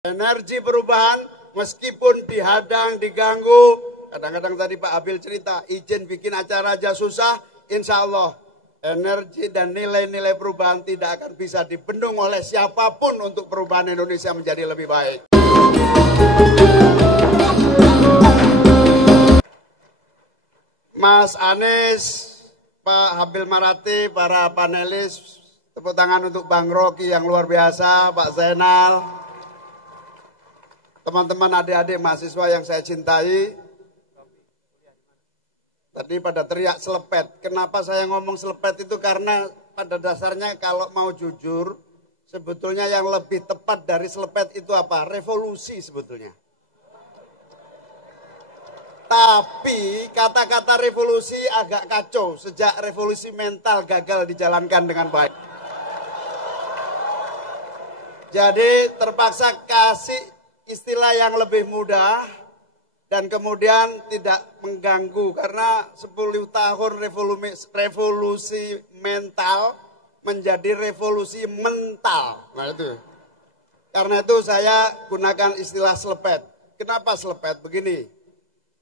Energi perubahan meskipun dihadang, diganggu, kadang-kadang tadi Pak Abil cerita, izin bikin acara aja susah, insya Allah energi dan nilai-nilai perubahan tidak akan bisa dibendung oleh siapapun untuk perubahan Indonesia menjadi lebih baik. Mas Anies, Pak Habil Marati, para panelis, tepuk tangan untuk Bang Rocky yang luar biasa, Pak Zainal. Teman-teman adik-adik mahasiswa yang saya cintai, tadi pada teriak selepet. Kenapa saya ngomong selepet itu? Karena pada dasarnya kalau mau jujur, sebetulnya yang lebih tepat dari selepet itu apa? Revolusi sebetulnya. Tapi kata-kata revolusi agak kacau sejak revolusi mental gagal dijalankan dengan baik. Jadi terpaksa kasih istilah yang lebih mudah dan kemudian tidak mengganggu karena 10 tahun revolusi mental menjadi revolusi mental. Nah itu. Karena itu saya gunakan istilah selepet. Kenapa selepet? Begini,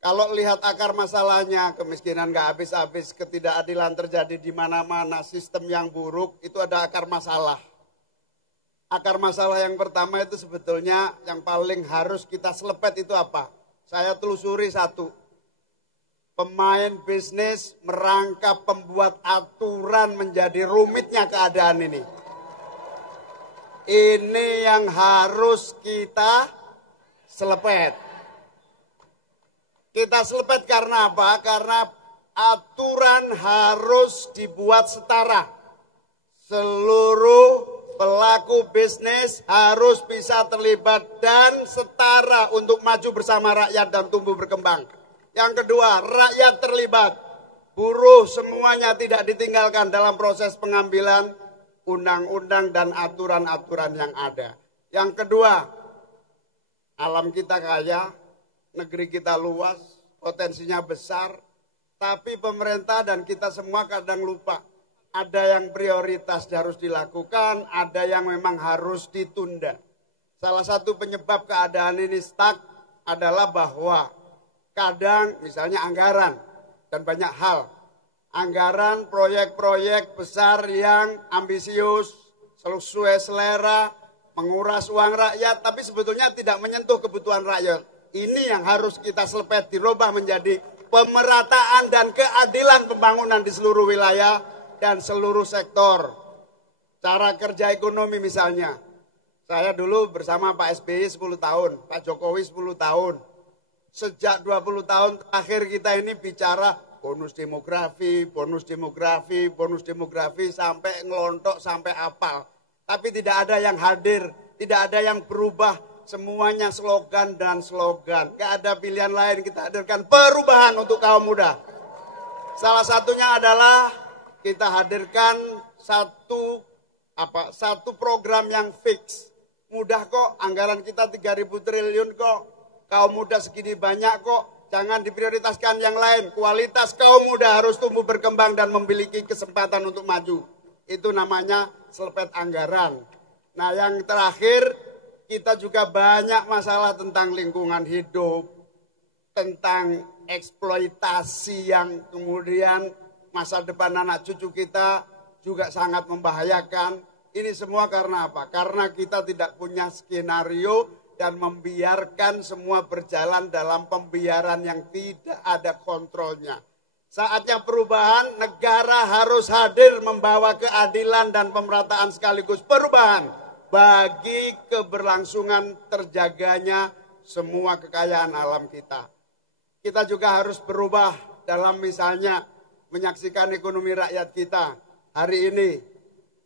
kalau lihat akar masalahnya, kemiskinan gak habis-habis, ketidakadilan terjadi di mana-mana, sistem yang buruk, itu ada akar masalah. Akar masalah yang pertama itu sebetulnya yang paling harus kita selepet itu apa? Saya telusuri satu. Pemain bisnis merangkap pembuat aturan menjadi rumitnya keadaan ini. Ini yang harus kita selepet. Kita selepet karena apa? Karena aturan harus dibuat setara. Seluruh pelaku bisnis harus bisa terlibat dan setara untuk maju bersama rakyat dan tumbuh berkembang. Yang kedua, rakyat terlibat. Buruh semuanya tidak ditinggalkan dalam proses pengambilan undang-undang dan aturan-aturan yang ada. Yang kedua, alam kita kaya, negeri kita luas, potensinya besar, tapi pemerintah dan kita semua kadang lupa. Ada yang prioritas harus dilakukan, ada yang memang harus ditunda. Salah satu penyebab keadaan ini stuck adalah bahwa kadang misalnya anggaran dan banyak hal. Anggaran proyek-proyek besar yang ambisius, sesuai selera, menguras uang rakyat, tapi sebetulnya tidak menyentuh kebutuhan rakyat. Ini yang harus kita selepet, dirubah menjadi pemerataan dan keadilan pembangunan di seluruh wilayah dan seluruh sektor. Cara kerja ekonomi misalnya. Saya dulu bersama Pak SBY 10 tahun, Pak Jokowi 10 tahun. Sejak 20 tahun terakhir kita ini bicara bonus demografi, bonus demografi, bonus demografi sampai ngelontok, sampai apal. Tapi tidak ada yang hadir, tidak ada yang berubah. Semuanya slogan dan slogan. Gak ada pilihan lain, kita hadirkan perubahan untuk kaum muda. Salah satunya adalah kita hadirkan satu program yang fix. Mudah kok, anggaran kita 3.000 triliun kok. Kaum muda segini banyak kok. Jangan diprioritaskan yang lain. Kualitas kaum muda harus tumbuh berkembang dan memiliki kesempatan untuk maju. Itu namanya selepet anggaran. Nah yang terakhir, kita juga banyak masalah tentang lingkungan hidup. Tentang eksploitasi yang kemudian masa depan anak cucu kita juga sangat membahayakan. Ini semua karena apa? Karena kita tidak punya skenario dan membiarkan semua berjalan dalam pembiaran yang tidak ada kontrolnya. Saatnya perubahan, negara harus hadir membawa keadilan dan pemerataan sekaligus perubahan bagi keberlangsungan terjaganya semua kekayaan alam kita. Kita juga harus berubah dalam misalnya menyaksikan ekonomi rakyat kita. Hari ini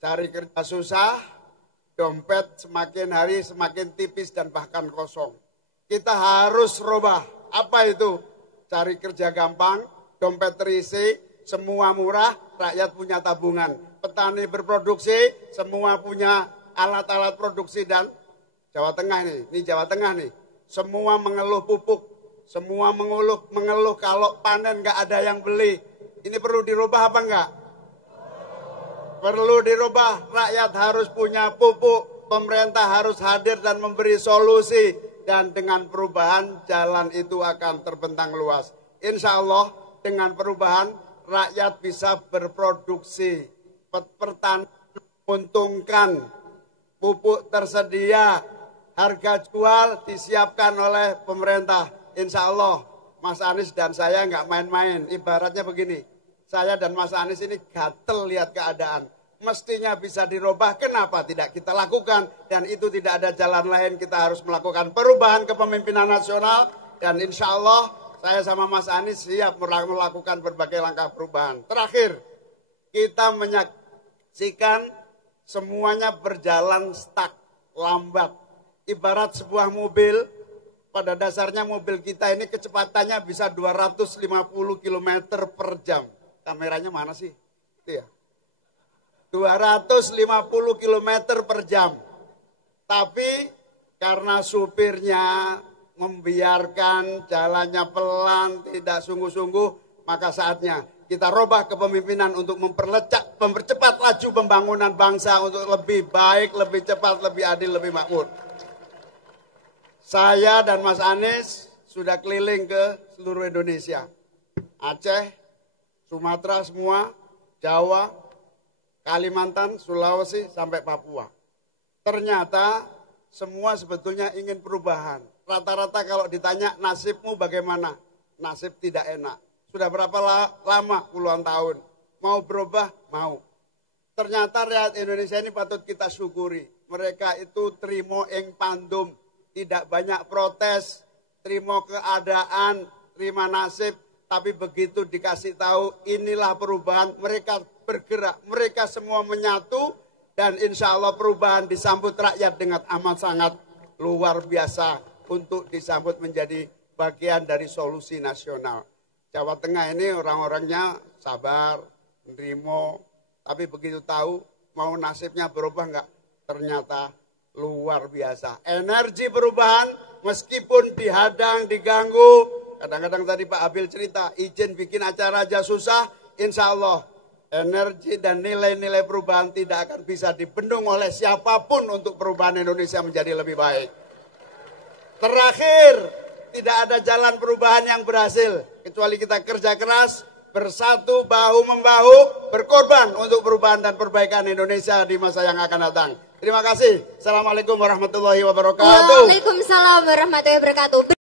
cari kerja susah, dompet semakin hari semakin tipis dan bahkan kosong. Kita harus rubah. Apa itu? Cari kerja gampang, dompet terisi, semua murah, rakyat punya tabungan. Petani berproduksi, semua punya alat-alat produksi dan Jawa Tengah ini Jawa Tengah nih. Semua mengeluh pupuk, semua mengeluh kalau panen nggak ada yang beli. Ini perlu dirubah apa enggak? Perlu dirubah, rakyat harus punya pupuk, pemerintah harus hadir dan memberi solusi, dan dengan perubahan jalan itu akan terbentang luas. Insya Allah dengan perubahan rakyat bisa berproduksi, pertanian menguntungkan, pupuk tersedia, harga jual disiapkan oleh pemerintah. Insya Allah Mas Anies dan saya nggak main-main. Ibaratnya begini, saya dan Mas Anies ini gatel lihat keadaan. Mestinya bisa dirubah, kenapa tidak kita lakukan? Dan itu tidak ada jalan lain, kita harus melakukan perubahan kepemimpinan nasional. Dan insya Allah saya sama Mas Anies siap melakukan berbagai langkah perubahan. Terakhir, kita menyaksikan semuanya berjalan stuck, lambat. Ibarat sebuah mobil, pada dasarnya mobil kita ini kecepatannya bisa 250 km per jam. Kameranya mana sih? Itu ya. 250 km per jam. Tapi karena supirnya membiarkan jalannya pelan, tidak sungguh-sungguh, maka saatnya kita robah kepemimpinan untuk mempercepat laju pembangunan bangsa untuk lebih baik, lebih cepat, lebih adil, lebih makmur. Saya dan Mas Anies sudah keliling ke seluruh Indonesia. Aceh, Sumatera semua, Jawa, Kalimantan, Sulawesi, sampai Papua. Ternyata semua sebetulnya ingin perubahan. Rata-rata kalau ditanya nasibmu bagaimana? Nasib tidak enak. Sudah berapa lama? Puluhan tahun. Mau berubah? Mau. Ternyata rakyat Indonesia ini patut kita syukuri. Mereka itu trimo ing pandum. Tidak banyak protes, terima keadaan, terima nasib. Tapi begitu dikasih tahu inilah perubahan, mereka bergerak, mereka semua menyatu, dan insya Allah perubahan disambut rakyat dengan amat sangat luar biasa untuk disambut menjadi bagian dari solusi nasional. Jawa Tengah ini orang-orangnya sabar, menerima, tapi begitu tahu mau nasibnya berubah enggak, ternyata luar biasa. Energi perubahan meskipun dihadang, diganggu. Kadang-kadang tadi Pak Abil cerita, izin bikin acara aja susah, insya Allah energi dan nilai-nilai perubahan tidak akan bisa dibendung oleh siapapun untuk perubahan Indonesia menjadi lebih baik. Terakhir, tidak ada jalan perubahan yang berhasil, kecuali kita kerja keras, bersatu, bahu-membahu, berkorban untuk perubahan dan perbaikan Indonesia di masa yang akan datang. Terima kasih. Assalamualaikum warahmatullahi wabarakatuh. Waalaikumsalam warahmatullahi wabarakatuh.